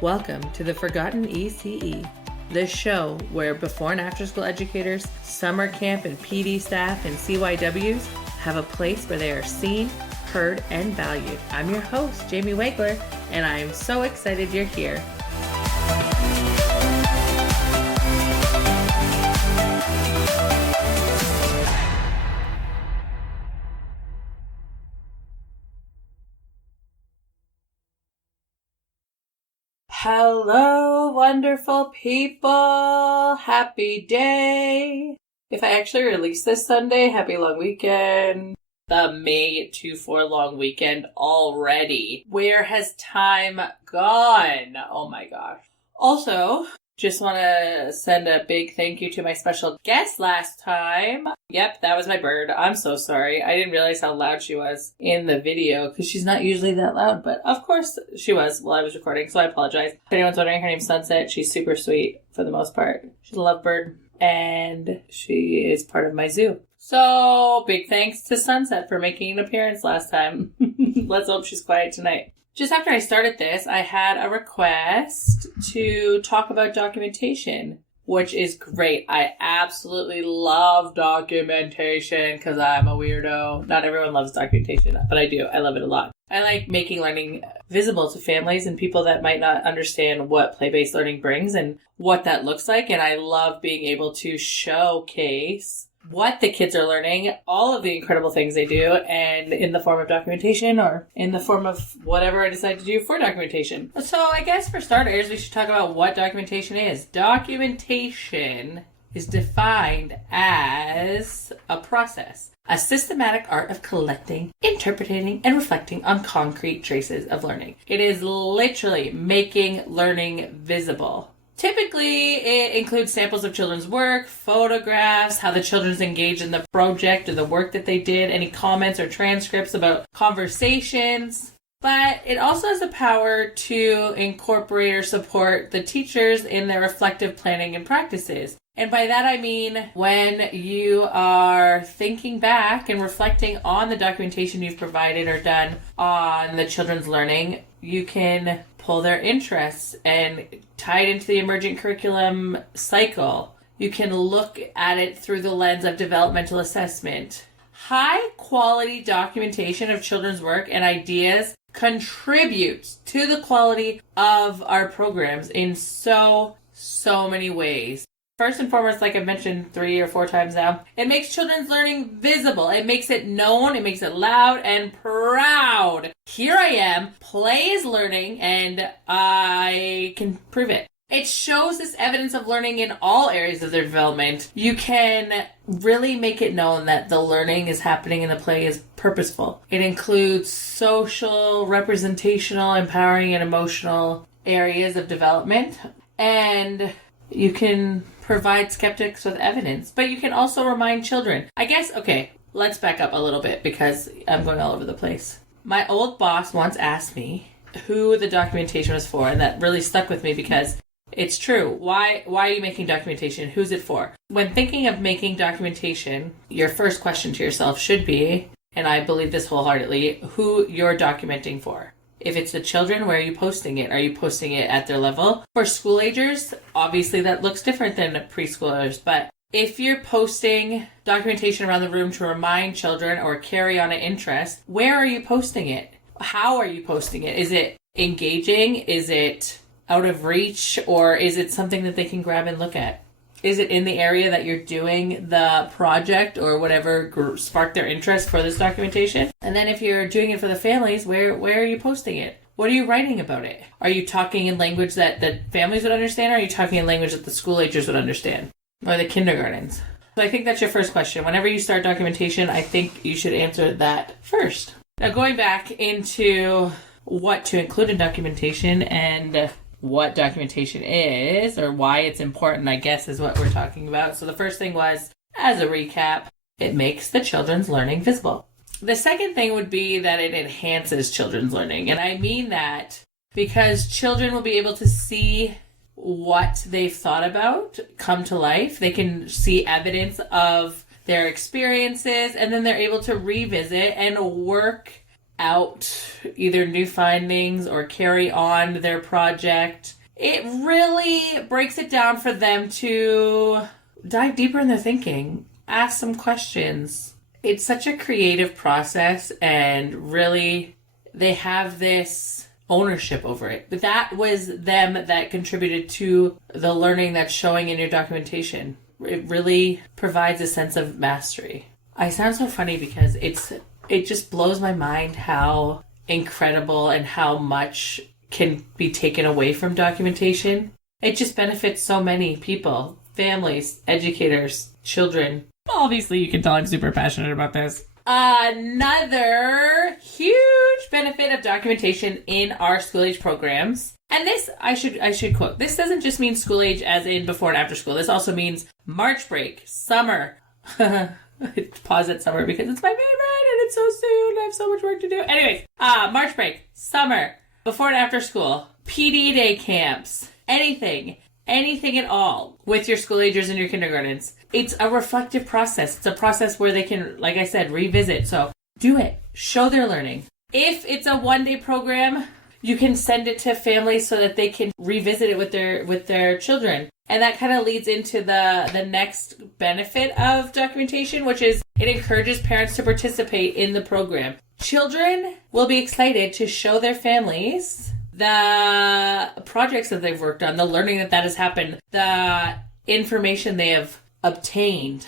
Welcome to the Forgotten ECE, the show where before and after school educators, summer camp and PD staff and CYWs have a place where they are seen, heard, and valued. I'm your host, Jamie Wegler, and I am so excited you're here. Hello, wonderful people. Happy day. If I actually release this Sunday, happy long weekend. The May 2-4 long weekend already. Where has time gone? Oh my gosh. Also, just want to send a big thank you to my special guest last time. Yep, that was my bird. I'm so sorry. I didn't realize how loud she was in the video because she's not usually that loud, but of course she was while I was recording, so I apologize. If anyone's wondering, her name's Sunset. She's super sweet for the most part. She's a lovebird and she is part of my zoo. So big thanks to Sunset for making an appearance last time. Let's hope she's quiet tonight. Just after I started this, I had a request to talk about documentation, which is great. I absolutely love documentation because I'm a weirdo. Not everyone loves documentation, but I do. I love it a lot. I like making learning visible to families and people that might not understand what play-based learning brings and what that looks like. And I love being able to showcase what the kids are learning, all of the incredible things they do, and in the form of documentation or in the form of whatever I decide to do for documentation. So I guess for starters, we should talk about what documentation is. Documentation is defined as a process, a systematic art of collecting, interpreting, and reflecting on concrete traces of learning. It is literally making learning visible. Typically, it includes samples of children's work, photographs, how the children's engaged in the project or the work that they did, any comments or transcripts about conversations. But it also has the power to incorporate or support the teachers in their reflective planning and practices. And by that I mean when you are thinking back and reflecting on the documentation you've provided or done on the children's learning, you can pull their interests and tie it into the emergent curriculum cycle. You can look at it through the lens of developmental assessment. High quality documentation of children's work and ideas contributes to the quality of our programs in so many ways. First and foremost, like I've mentioned 3 or 4 times now, it makes children's learning visible. It makes it known, it makes it loud and proud. Here I am, play is learning, and I can prove it. It shows this evidence of learning in all areas of their development. You can really make it known that the learning is happening and the play is purposeful. It includes social, representational, empowering, and emotional areas of development. And you can provide skeptics with evidence, but you can also remind children. I guess, okay, let's back up a little bit because I'm going all over the place. My old boss once asked me who the documentation was for, and that really stuck with me because it's true. Why are you making documentation? Who's it for? When thinking of making documentation, your first question to yourself should be, and I believe this wholeheartedly, who you're documenting for. If it's the children, where are you posting it? Are you posting it at their level? For school agers, obviously that looks different than preschoolers, but if you're posting documentation around the room to remind children or carry on an interest, where are you posting it? How are you posting it? Is it engaging? Is it out of reach? Or is it something that they can grab and look at? Is it in the area that you're doing the project or whatever sparked their interest for this documentation? And then if you're doing it for the families, where are you posting it? What are you writing about it? Are you talking in language that families would understand, or are you talking in language that the school agers would understand? Or the kindergartens? So I think that's your first question. Whenever you start documentation, I think you should answer that first. Now going back into what to include in documentation and what documentation is, or why it's important, I guess, is what we're talking about. So the first thing was, as a recap, it makes the children's learning visible. The second thing would be that it enhances children's learning. And I mean that because children will be able to see what they've thought about come to life. They can see evidence of their experiences, and then they're able to revisit and work out either new findings or carry on their project. It really breaks it down for them to dive deeper in their thinking, ask some questions. It's such a creative process, and really they have this ownership over it. But that was them that contributed to the learning that's showing in your documentation. It really provides a sense of mastery. I sound so funny because it just blows my mind how incredible and how much can be taken away from documentation. It just benefits so many people, families, educators, children. Obviously, you can tell I'm super passionate about this. Another huge benefit of documentation in our school age programs, and this I should quote, this doesn't just mean school age as in before and after school. This also means March break, summer. Pause at summer because it's my favorite and it's so soon. I have so much work to do. Anyways, March break, summer, before and after school, PD day camps, anything at all with your school agers and your kindergartens. It's a reflective process. It's a process where they can, like I said, revisit. So do it. Show their learning. If it's a one-day program, you can send it to families so that they can revisit it with their children. And that kind of leads into the next benefit of documentation, which is it encourages parents to participate in the program. Children will be excited to show their families the projects that they've worked on, the learning that has happened, the information they have obtained.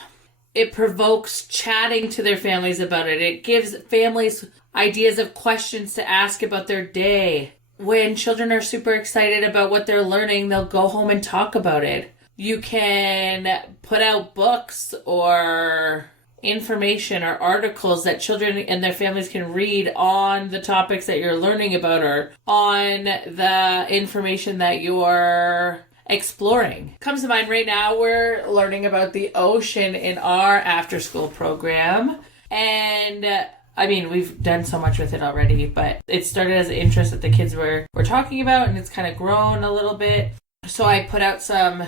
It provokes chatting to their families about it. It gives families ideas of questions to ask about their day. When children are super excited about what they're learning, they'll go home and talk about it. You can put out books or information or articles that children and their families can read on the topics that you're learning about or on the information that you're exploring. Comes to mind right now, we're learning about the ocean in our after school program. And I mean, we've done so much with it already, but it started as an interest that the kids were talking about, and it's kind of grown a little bit. So I put out some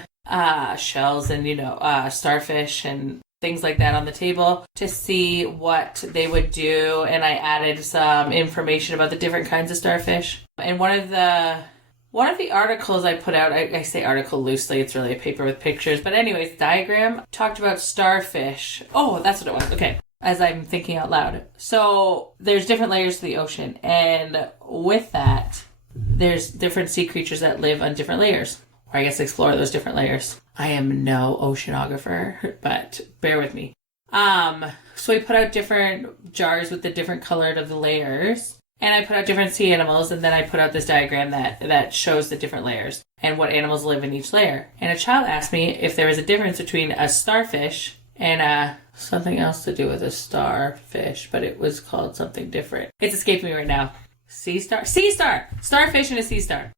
shells and, starfish and things like that on the table to see what they would do. And I added some information about the different kinds of starfish. And one of the articles I put out, I say article loosely, it's really a paper with pictures. But anyways, diagram talked about starfish. Oh, that's what it was. Okay. As I'm thinking out loud. So there's different layers to the ocean. And with that, there's different sea creatures that live on different layers. Or I guess explore those different layers. I am no oceanographer, but bear with me. So we put out different jars with the different colored of the layers. And I put out different sea animals, and then I put out this diagram that shows the different layers and what animals live in each layer. And a child asked me if there was a difference between a starfish and something else to do with a starfish, but it was called something different. It's escaping me right now. Sea star, starfish and a sea star.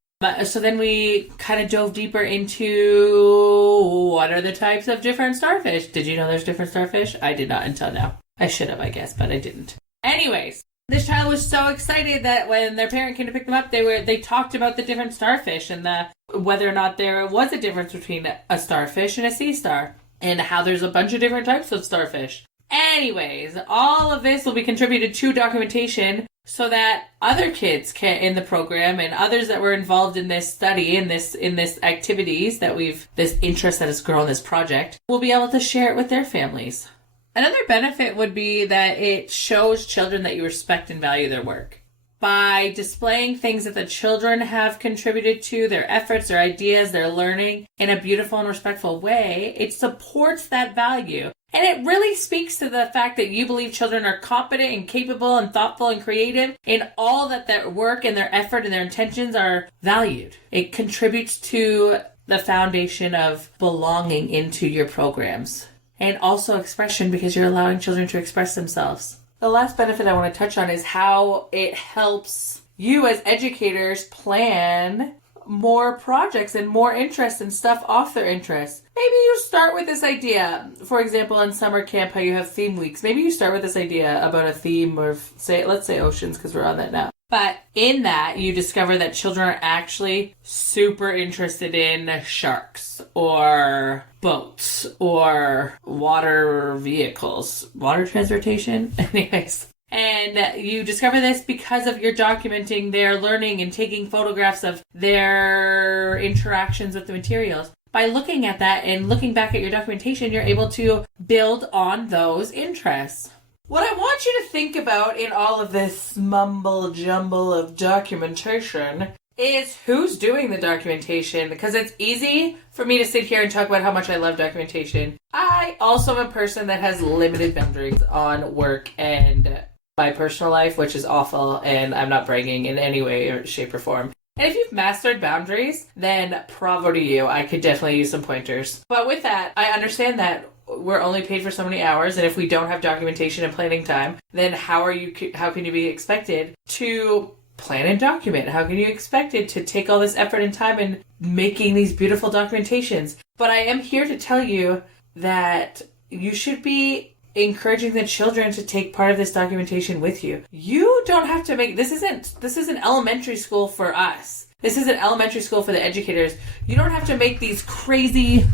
So then we kind of dove deeper into what are the types of different starfish. Did you know there's different starfish? I did not until now. I should have, I guess, but I didn't. Anyways, this child was so excited that when their parent came to pick them up, they talked about the different starfish and whether or not there was a difference between a starfish and a sea star, and how there's a bunch of different types of starfish. Anyways, all of this will be contributed to documentation so that other kids in the program and others that were involved in this study, in this activities this interest that has grown, this project, will be able to share it with their families. Another benefit would be that it shows children that you respect and value their work. By displaying things that the children have contributed to, their efforts, their ideas, their learning, in a beautiful and respectful way, it supports that value. And it really speaks to the fact that you believe children are competent and capable and thoughtful and creative in all that their work and their effort and their intentions are valued. It contributes to the foundation of belonging into your programs. And also expression, because you're allowing children to express themselves. The last benefit I want to touch on is how it helps you as educators plan more projects and more interest and stuff off their interests. Maybe you start with this idea. For example, in summer camp, how you have theme weeks. Maybe you start with this idea about a theme of, let's say oceans, because we're on that now. But in that, you discover that children are actually super interested in sharks or boats or water vehicles, water transportation. Anyways. And you discover this because of your documenting their learning and taking photographs of their interactions with the materials. By looking at that and looking back at your documentation, you're able to build on those interests. What I want you to think about in all of this mumble jumble of documentation is who's doing the documentation, because it's easy for me to sit here and talk about how much I love documentation. I also am a person that has limited boundaries on work and my personal life, which is awful, and I'm not bragging in any way or shape or form. And if you've mastered boundaries, then bravo to you. I could definitely use some pointers. But with that, I understand that we're only paid for so many hours, and if we don't have documentation and planning time, then how can you be expected to plan and document? How can you expect it to take all this effort and time in making these beautiful documentations? But I am here to tell you that you should be encouraging the children to take part of this documentation with you. You don't have to make this isn't elementary school for us. This isn't elementary school for the educators. You don't have to make these crazy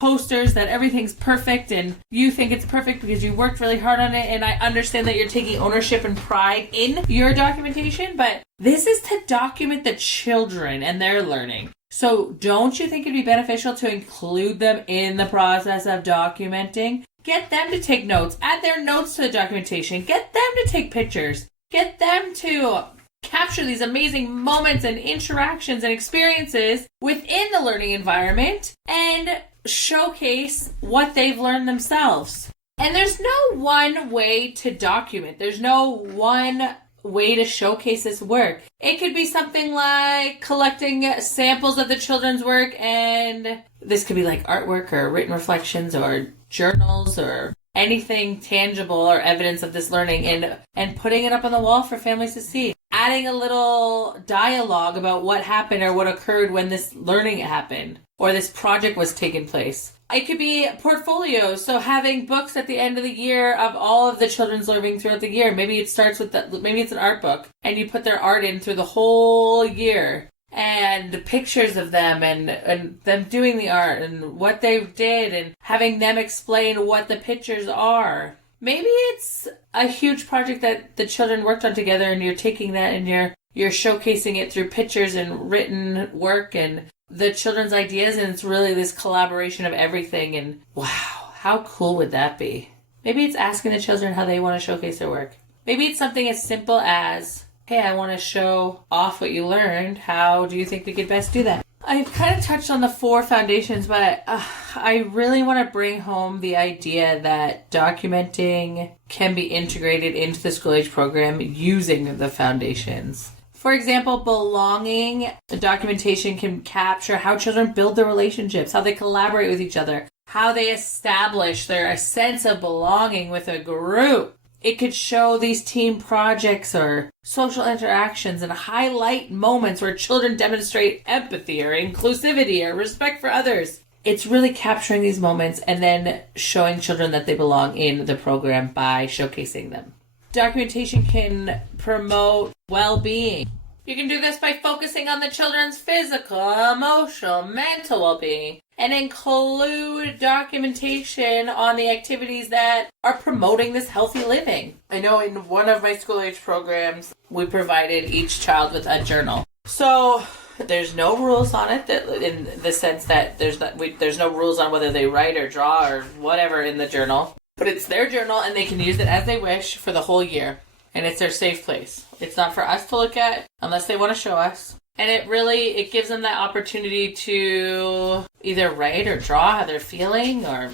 posters that everything's perfect and you think it's perfect because you worked really hard on it, and I understand that you're taking ownership and pride in your documentation, but this is to document the children and their learning. So don't you think it'd be beneficial to include them in the process of documenting? Get them to take notes, add their notes to the documentation, get them to take pictures, get them to capture these amazing moments and interactions and experiences within the learning environment and showcase what they've learned themselves. And there's no one way to document. There's no one way to showcase this work. It could be something like collecting samples of the children's work, and this could be like artwork or written reflections or journals or anything tangible or evidence of this learning, and putting it up on the wall for families to see. Adding a little dialogue about what happened or what occurred when this learning happened or this project was taking place. It could be portfolios, so having books at the end of the year of all of the children's learning throughout the year. Maybe it starts with maybe it's an art book and you put their art in through the whole year, and pictures of them and them doing the art and what they did, and having them explain what the pictures are. Maybe it's a huge project that the children worked on together, and you're taking that and you're showcasing it through pictures and written work and the children's ideas, and it's really this collaboration of everything. And wow, how cool would that be? Maybe it's asking the children how they want to showcase their work. Maybe it's something as simple as, hey, I want to show off what you learned. How do you think we could best do that? I've kind of touched on the 4 foundations, but I really want to bring home the idea that documenting can be integrated into the school age program using the foundations. For example, belonging documentation can capture how children build their relationships, how they collaborate with each other, how they establish their sense of belonging with a group. It could show these team projects or social interactions and highlight moments where children demonstrate empathy or inclusivity or respect for others. It's really capturing these moments and then showing children that they belong in the program by showcasing them. Documentation can promote well-being. You can do this by focusing on the children's physical, emotional, mental well-being, and include documentation on the activities that are promoting this healthy living. I know in one of my school age programs, we provided each child with a journal. So there's no rules on it, that in the sense that there's no rules on whether they write or draw or whatever in the journal. But it's their journal and they can use it as they wish for the whole year. And it's their safe place. It's not for us to look at unless they want to show us. And it gives them that opportunity to either write or draw how they're feeling, or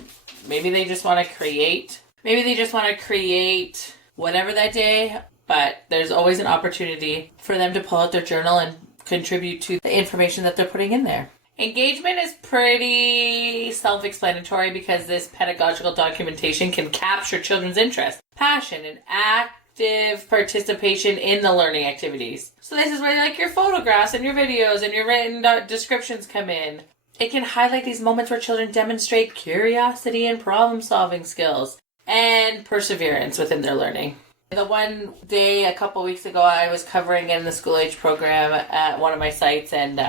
maybe they just want to create. Maybe they just want to create whatever that day, but there's always an opportunity for them to pull out their journal and contribute to the information that they're putting in there. Engagement is pretty self-explanatory because this pedagogical documentation can capture children's interest, passion, and active participation in the learning activities. So this is where like your photographs and your videos and your written descriptions come in. It can highlight these moments where children demonstrate curiosity and problem-solving skills and perseverance within their learning. The one day a couple weeks ago, I was covering in the school age program at one of my sites, and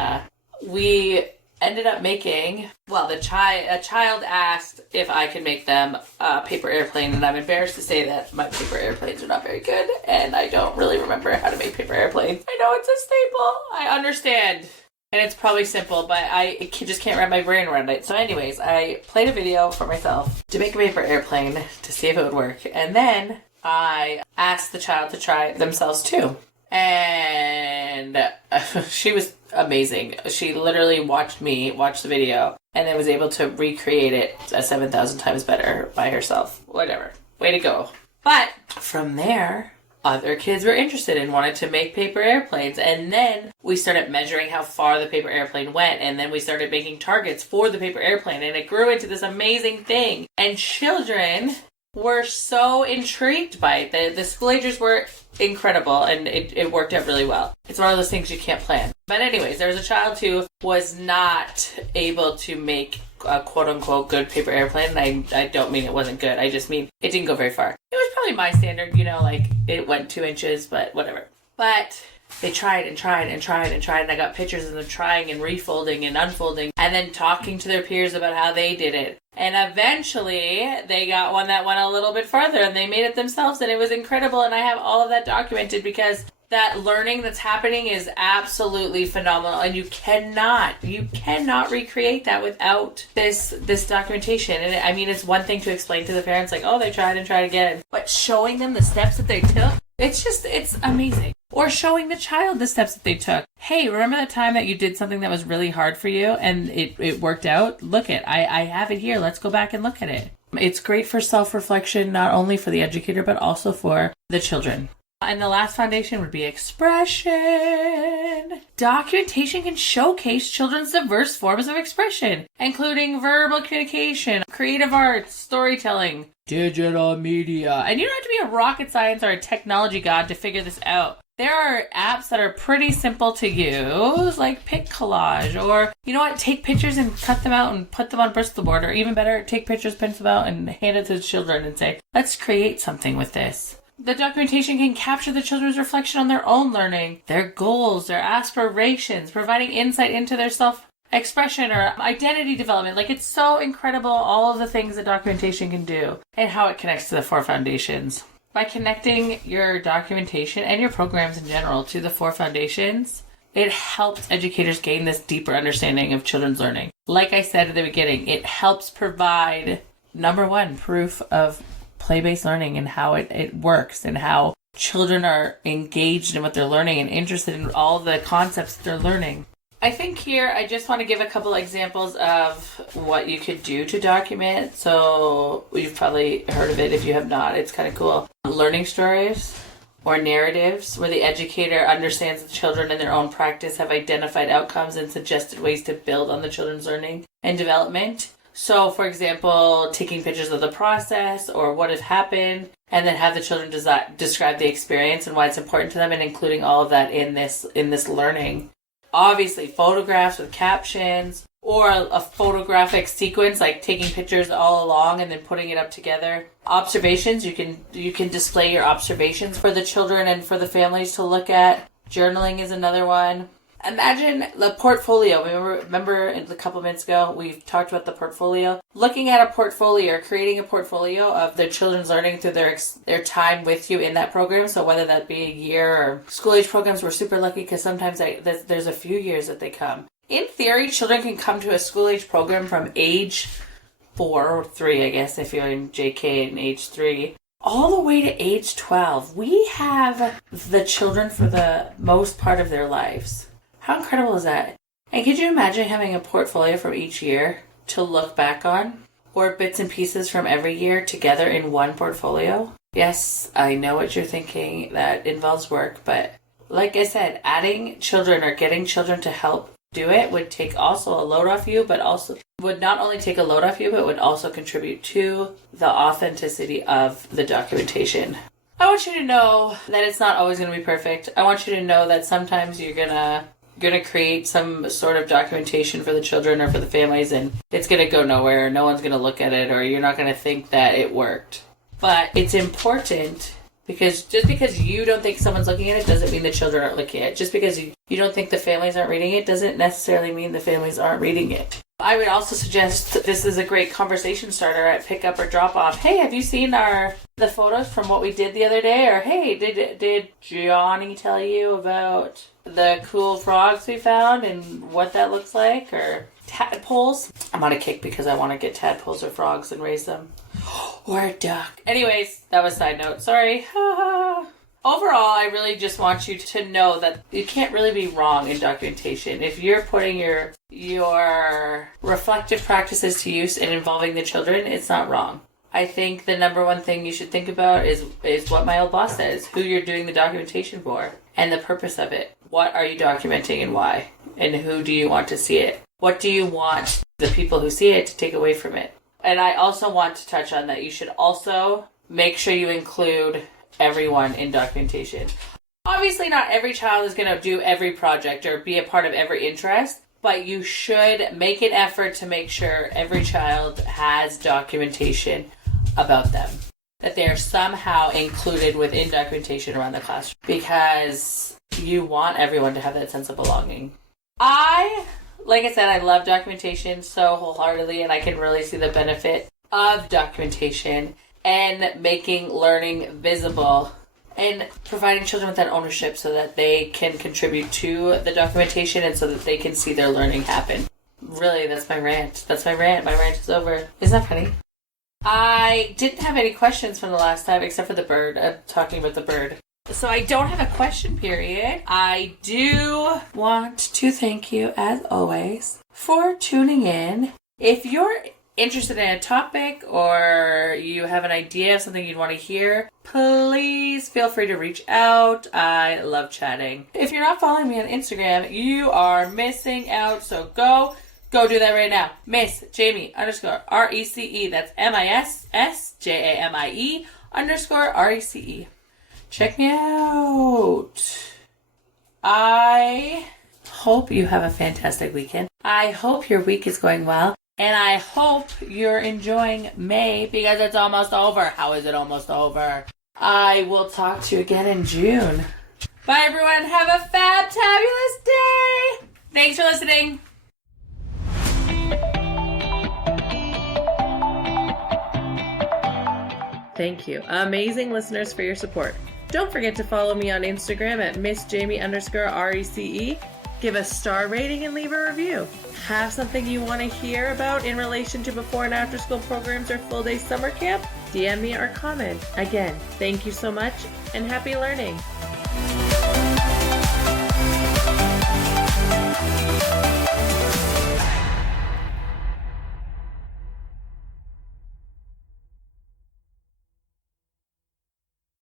we ended up making, well, a child asked if I could make them a paper airplane, and I'm embarrassed to say that my paper airplanes are not very good, and I don't really remember how to make paper airplanes. I know it's a staple. I understand. And it's probably simple, but I just can't wrap my brain around it. So anyways, I played a video for myself to make a paper airplane to see if it would work. And then I asked the child to try it themselves too. And she was amazing. She literally watched me watch the video and then was able to recreate it 7,000 times better by herself. Whatever. Way to go. But from there, other kids were interested and wanted to make paper airplanes. And then we started measuring how far the paper airplane went. And then we started making targets for the paper airplane. And it grew into this amazing thing. And children were so intrigued by it. The school agers were incredible, and it worked out really well. It's one of those things you can't plan. But anyways, there was a child who was not able to make a quote-unquote good paper airplane. And I don't mean it wasn't good. I just mean it didn't go very far. It was probably my standard, like it went 2 inches, but whatever. But they tried and tried and tried and tried, and I got pictures of them trying and refolding and unfolding and then talking to their peers about how they did it. And eventually they got one that went a little bit farther and they made it themselves, and it was incredible. And I have all of that documented because that learning that's happening is absolutely phenomenal, and you cannot recreate that without this documentation. And I mean, it's one thing to explain to the parents like, oh, they tried and tried again, but showing them the steps that they took, it's amazing. Or showing the child the steps that they took. Hey, remember that time that you did something that was really hard for you and it worked out? Look I have it here. Let's go back and look at it. It's great for self-reflection, not only for the educator, but also for the children. And the last foundation would be expression. Documentation can showcase children's diverse forms of expression, including verbal communication, creative arts, storytelling, digital media. And you don't have to be a rocket science or a technology god to figure this out. There are apps that are pretty simple to use, like Pic Collage, or, take pictures and cut them out and put them on Bristol board, or even better, take pictures, print them out, and hand it to the children and say, let's create something with this. The documentation can capture the children's reflection on their own learning, their goals, their aspirations, providing insight into their self-expression or identity development. It's so incredible, all of the things that documentation can do and how it connects to the 4 foundations. By connecting your documentation and your programs in general to the 4 foundations, it helps educators gain this deeper understanding of children's learning. Like I said at the beginning, it helps provide, number 1, proof of play-based learning and how it works and how children are engaged in what they're learning and interested in all the concepts that they're learning. I think here I just want to give a couple examples of what you could do to document. So you've probably heard of it. If you have not, it's kind of cool. Learning stories or narratives where the educator understands the children in their own practice have identified outcomes and suggested ways to build on the children's learning and development. So, for example, taking pictures of the process or what has happened, and then have the children describe the experience and why it's important to them, and including all of that in this learning. Obviously, photographs with captions, or a photographic sequence, like taking pictures all along and then putting it up together. Observations, you can display your observations for the children and for the families to look at. Journaling is another one. Imagine the portfolio. Remember a couple minutes ago, we talked about the portfolio. Looking at a portfolio or creating a portfolio of their children's learning through their time with you in that program. So whether that be a year or school age programs, we're super lucky because sometimes there's a few years that they come. In theory, children can come to a school age program from age 4 or 3, I guess, if you're in JK and age 3. All the way to age 12. We have the children for the most part of their lives. How incredible is that? And could you imagine having a portfolio from each year to look back on? Or bits and pieces from every year together in one portfolio? Yes, I know what you're thinking. That involves work. But like I said, adding children or getting children to help do it would take also a load off you, but also would not only take a load off you, but would also contribute to the authenticity of the documentation. I want you to know that it's not always going to be perfect. I want you to know that sometimes you're going to create some sort of documentation for the children or for the families, and it's going to go nowhere. No one's going to look at it, or you're not going to think that it worked. But it's important Because just because you don't think someone's looking at it doesn't mean the children aren't looking at it. Just because you don't think the families aren't reading it doesn't necessarily mean the families aren't reading it. I would also suggest this is a great conversation starter at pick up or drop off. Hey, have you seen the photos from what we did the other day? Or hey, did Johnny tell you about the cool frogs we found and what that looks like? Or tadpoles? I'm on a kick because I want to get tadpoles or frogs and raise them. Or a duck. Anyways, that was a side note. Sorry. Overall, I really just want you to know that you can't really be wrong in documentation. If you're putting your reflective practices to use and involving the children, it's not wrong. I think the number one thing you should think about is what my old boss says, who you're doing the documentation for and the purpose of it. What are you documenting and why? And who do you want to see it? What do you want the people who see it to take away from it? And I also want to touch on that you should also make sure you include everyone in documentation. Obviously, not every child is going to do every project or be a part of every interest, but you should make an effort to make sure every child has documentation about them, that they are somehow included within documentation around the classroom, because you want everyone to have that sense of belonging. Like I said, I love documentation so wholeheartedly, and I can really see the benefit of documentation and making learning visible and providing children with that ownership so that they can contribute to the documentation and so that they can see their learning happen. Really, that's my rant. My rant is over. Isn't that funny? I didn't have any questions from the last time except for the bird. Talking about the bird. So I don't have a question period. I do want to thank you, as always, for tuning in. If you're interested in a topic or you have an idea of something you'd want to hear, please feel free to reach out. I love chatting. If you're not following me on Instagram, you are missing out. So go do that right now. Miss Jamie _RECE. That's MISSJAMIE _RECE. Check me out. I hope you have a fantastic weekend. I hope your week is going well. And I hope you're enjoying May because it's almost over. How is it almost over? I will talk to you again in June. Bye, everyone. Have a fabulous day. Thanks for listening. Thank you, amazing listeners, for your support. Don't forget to follow me on Instagram at MissJamie _RECE. Give a star rating and leave a review. Have something you want to hear about in relation to before and after school programs or full day summer camp? DM me or comment. Again, thank you so much and happy learning.